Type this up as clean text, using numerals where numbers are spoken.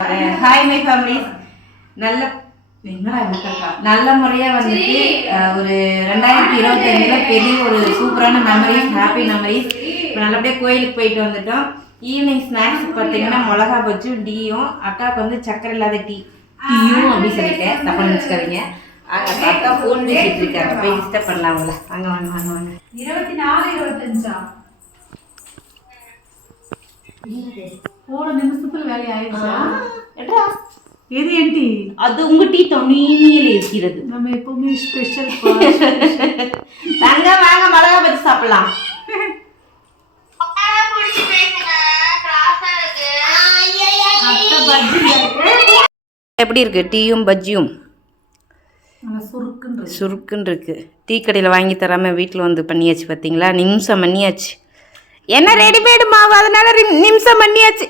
Hi my families. நல்ல முறையாக வந்துட்டு ஒரு 2025 பெரிய ஒரு சூப்பரான மெமரிஸ், ஹாப்பி மெமரிஸ். இப்போ நல்லபடியாக கோயிலுக்கு போயிட்டு வந்துட்டோம். ஈவினிங் ஸ்நாக்ஸ் பார்த்தீங்கன்னா மிளகா பஜ்ஜும் டீயும். அக்காவுக்கு வந்து சக்கரை இல்லாத டீயும் அப்படின்னு சொல்லிட்டேன், தப்பா நினச்சிக்காதீங்க. அங்கே அக்கா ஃபோன் பேசிட்டு இருக்காங்க, போய் டிஸ்டர்ப் பண்ணலாங்களா? அங்கே வாங்க வாங்க வாங்க. 24-25 போன நிமிஷத்துல வேலை ஆயிடுச்சா? எது என் டீ? அது உங்க டீ தண்ணியில் இருக்கிறது. நம்ம எப்பவுமே ஸ்பெஷல். தங்க வாங்க மிளகா பஜ்ஜி சாப்பிடலாம். எப்படி இருக்கு டீயும் பஜ்ஜியும்? சுருக்குன்னு இருக்கு. டீ கடையில் வாங்கி தராமல் வீட்டில் வந்து பண்ணியாச்சு. பார்த்தீங்களா, நிமிஷம் பண்ணியாச்சு. என்ன ரெடிமேடு மாவு, அதனால நிமிஷம் பண்ணியாச்சு.